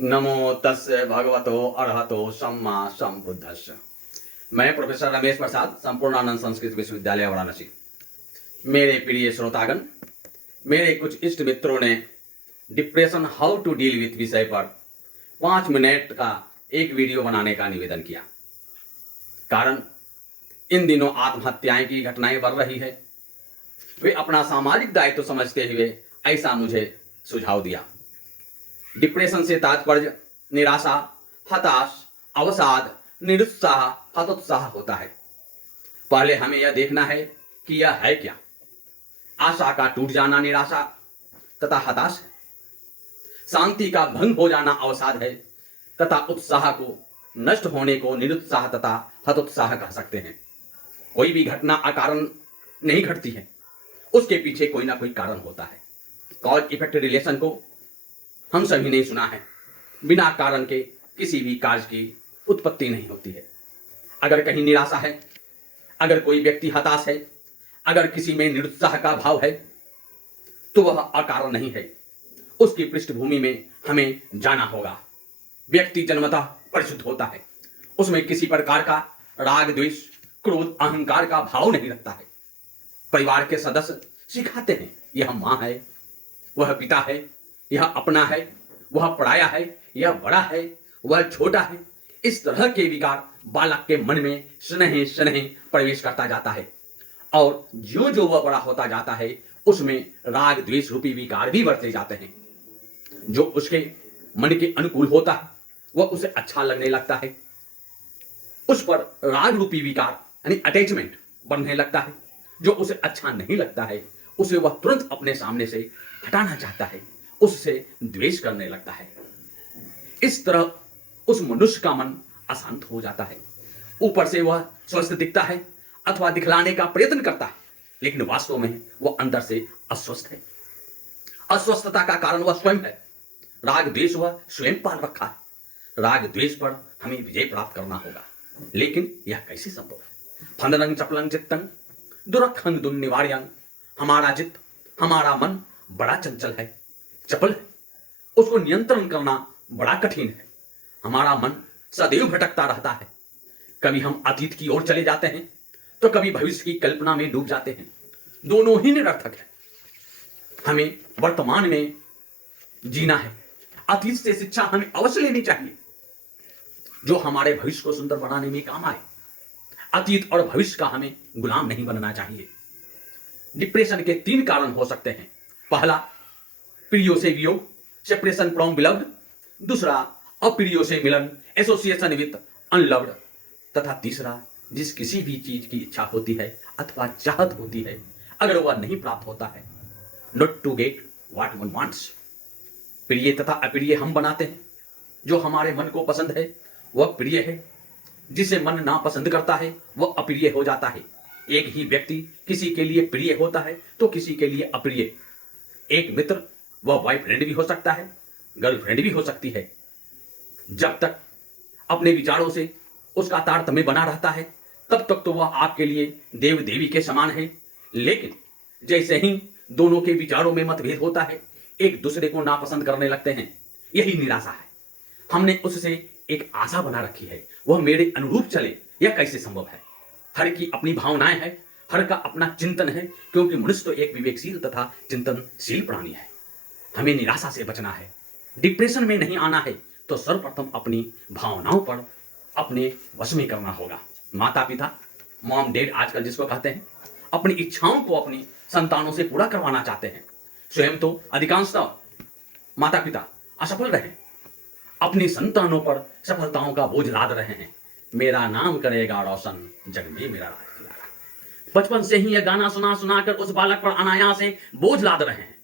नमो तस्य भगवतो अरहतो सम्मा संबुद्धस्य। मैं प्रोफेसर रमेश प्रसाद, संपूर्णानंद संस्कृत विश्वविद्यालय वाराणसी। मेरे प्रिय श्रोतागण, मेरे कुछ इष्ट मित्रों ने depression how to deal with विषय पर 5 मिनट का एक वीडियो बनाने का निवेदन किया। कारण इन दिनों आत्महत्याएं की घटनाएं बढ़ रही है। वे अपना सामाजिक दायित्व समझते हुए ऐसा मुझे सुझाव दिया। डिप्रेशन से तात्पर्य निराशा, हताश, अवसाद, निरुत्साह, हतोत्साह होता है। पहले हमें यह देखना है कि यह है क्या। आशा का टूट जाना निराशा तथा हताश है। शांति का भंग हो जाना अवसाद है तथा उत्साह को नष्ट होने को निरुत्साह तथा हतोत्साह कह सकते हैं। कोई भी घटना अकारण नहीं घटती है, उसके पीछे कोई ना कोई कारण होता है। कॉज इफेक्ट रिलेशन को हम सभी ने सुना है। बिना कारण के किसी भी कार्य की उत्पत्ति नहीं होती है। अगर कहीं निराशा है, अगर कोई व्यक्ति हताश है, अगर किसी में निरुत्साह का भाव है, तो वह अकारण नहीं है। उसकी पृष्ठभूमि में हमें जाना होगा। व्यक्ति जन्मतः परिशुद्ध होता है। उसमें किसी प्रकार का राग, द्वेष, क्रोध, अहंकार का भाव नहीं रखता है। परिवार के सदस्य सिखाते हैं, यह माँ है, वह पिता है, यह अपना है, वह पराया है, यह बड़ा है, वह छोटा है। इस तरह के विकार बालक के मन में स्नेह स्नेह प्रवेश करता जाता है और जो जो वह बड़ा होता जाता है उसमें राग द्वेष रूपी विकार भी बढ़ते जाते हैं। जो उसके मन के अनुकूल होता है वह उसे अच्छा लगने लगता है। उस पर राग रूपी विकार यानी अटैचमेंट बढ़ने लगता है। जो उसे अच्छा नहीं लगता है उसे वह तुरंत अपने सामने से हटाना चाहता है, उससे द्वेष करने लगता है। इस तरह उस मनुष्य का मन अशांत हो जाता है। ऊपर से वह स्वस्थ दिखता है अथवा दिखलाने का प्रयत्न करता है, लेकिन वास्तव में वह अंदर से अस्वस्थ है। अस्वस्थता का कारण वह स्वयं है। राग द्वेष वह स्वयं पाल रखा है। राग द्वेष पर हमें विजय प्राप्त करना होगा, लेकिन यह कैसे संभव है? फंदनं चपलं चित्तं दुरखं दुर्निवार्यं। हमारा चित्त, हमारा मन बड़ा चंचल है, चपल है। उसको नियंत्रण करना बड़ा कठिन है। हमारा मन सदैव भटकता रहता है। कभी हम अतीत की ओर चले जाते हैं तो कभी भविष्य की कल्पना में डूब जाते हैं। दोनों ही निरर्थक है। हमें वर्तमान में जीना है। अतीत से शिक्षा हमें अवश्य लेनी चाहिए जो हमारे भविष्य को सुंदर बनाने में काम आए। अतीत और भविष्य का हमें गुलाम नहीं बनना चाहिए। डिप्रेशन के 3 कारण हो सकते हैं। पहला, प्रियो से वियोग, सेपरेशन फ्रॉम बिलव्ड। दूसरा, अप्रियो से मिलन, एसोसिएशन विथ अनलव्ड। तथा तीसरा, जिस किसी भी चीज की इच्छा होती है अथवा चाहत होती है, अगर वह नहीं प्राप्त होता है, not to get what one wants. प्रिय तथा अप्रिय हम बनाते हैं। जो हमारे मन को पसंद है वह प्रिय है, जिसे मन ना पसंद करता है वह अप्रिय हो जाता है। एक ही व्यक्ति किसी के लिए प्रिय होता है तो किसी के लिए अप्रिय। एक मित्र वह बॉयफ्रेंड भी हो सकता है, गर्लफ्रेंड भी हो सकती है। जब तक अपने विचारों से उसका तारतम्य बना रहता है तब तक तो वह आपके लिए देव देवी के समान है। लेकिन जैसे ही दोनों के विचारों में मतभेद होता है, एक दूसरे को नापसंद करने लगते हैं, यही निराशा है। हमने उससे एक आशा बना रखी है, वह मेरे अनुरूप चले। यह कैसे संभव है? हर की अपनी भावनाएं हैं, हर का अपना चिंतन है, क्योंकि मनुष्य तो एक विवेकशील तथा चिंतनशील प्राणी है। हमें निराशा से बचना है, डिप्रेशन में नहीं आना है, तो सर्वप्रथम अपनी भावनाओं पर अपने वश में करना होगा। माता पिता, मॉम डैड आजकल जिसको कहते हैं, अपनी इच्छाओं को अपनी संतानों से पूरा करवाना चाहते हैं। स्वयं तो अधिकांशतः माता पिता असफल रहे, अपनी संतानों पर सफलताओं का बोझ लाद रहे हैं। मेरा नाम करेगा रोशन, जग में मेरा राज दुलारा। बचपन से ही यह गाना सुना सुनाकर उस बालक पर अनायास से बोझ लाद रहे हैं।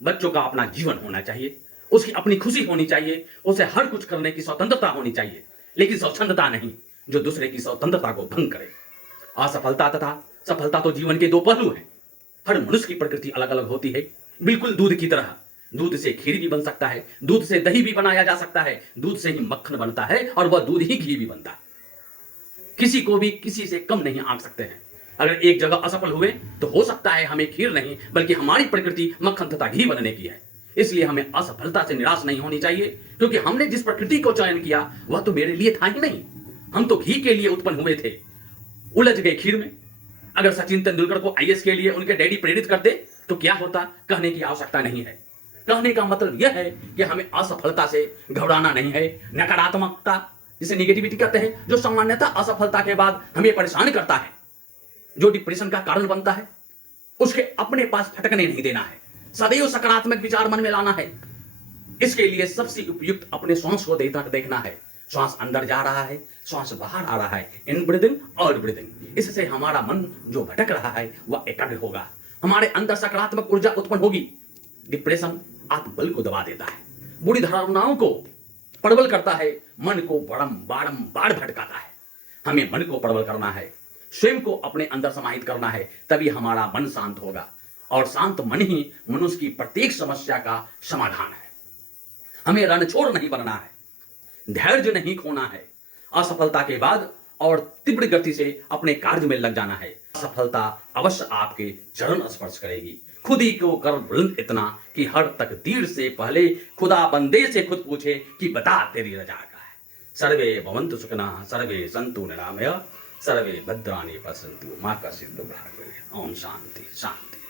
बच्चों का अपना जीवन होना चाहिए, उसकी अपनी खुशी होनी चाहिए, उसे हर कुछ करने की स्वतंत्रता होनी चाहिए, लेकिन स्वच्छंदता नहीं जो दूसरे की स्वतंत्रता को भंग करे। असफलता तथा सफलता तो जीवन के 2 पहलू हैं। हर मनुष्य की प्रकृति अलग अलग होती है, बिल्कुल दूध की तरह। दूध से खीर भी बन सकता है, दूध से दही भी बनाया जा सकता है, दूध से ही मक्खन बनता है और वह दूध ही घी भी बनता है। किसी को भी किसी से कम नहीं आंक सकते हैं। अगर एक जगह असफल हुए तो हो सकता है हमें खीर नहीं बल्कि हमारी प्रकृति मक्खन तथा घी बनने की है। इसलिए हमें असफलता से निराश नहीं होनी चाहिए, क्योंकि हमने जिस प्रकृति को चयन किया वह तो मेरे लिए था ही नहीं। हम तो घी के लिए उत्पन्न हुए थे, उलझ गए खीर में। अगर सचिन तेंदुलकर को आईएएस के लिए उनके डैडी प्रेरित करते तो क्या होता, कहने की आवश्यकता नहीं है। कहने का मतलब यह है कि हमें असफलता से घबराना नहीं है। नकारात्मकता, जिसे निगेटिविटी कहते हैं, जो सामान्यतः असफलता के बाद हमें परेशान करता है, जो डिप्रेशन का कारण बनता है, उसके अपने पास फटकने नहीं देना है। सदैव सकारात्मक विचार मन में लाना है। इसके लिए सबसे उपयुक्त अपने श्वास को देखना है। श्वास अंदर जा रहा है, श्वास बाहर आ रहा है, इन ब्रीदिंग, आउट ब्रीदिंग। इससे हमारा मन जो भटक रहा है वह एकाग्र होगा, हमारे अंदर सकारात्मक ऊर्जा उत्पन्न होगी। डिप्रेशन आत्मबल को दबा देता है, बुरी धारणाओं को प्रबल करता है, मन को बारंबार भटकाता है। हमें मन को प्रबल करना है, स्वयं को अपने अंदर समाहित करना है, तभी हमारा मन शांत होगा। और शांत मन ही मनुष्य की प्रत्येक समस्या का समाधान है। हमें रणछोड़ नहीं बनना है, धैर्य नहीं खोना है। असफलता के बाद और तीव्र गति से अपने कार्य में लग जाना है। असफलता अवश्य आपके चरण स्पर्श करेगी। खुद ही को कर बुलंद इतना कि हर तकदीर से पहले खुदा बंदे से खुद पूछे कि बता तेरी रजा का है। सर्वे भवन्तु सुखिनः, सर्वे सन्तु निरामया, सर्वे भद्राणि पश्यन्तु मा कश्चित् दुःखभाग् भवेत्। ओम शांति शांति।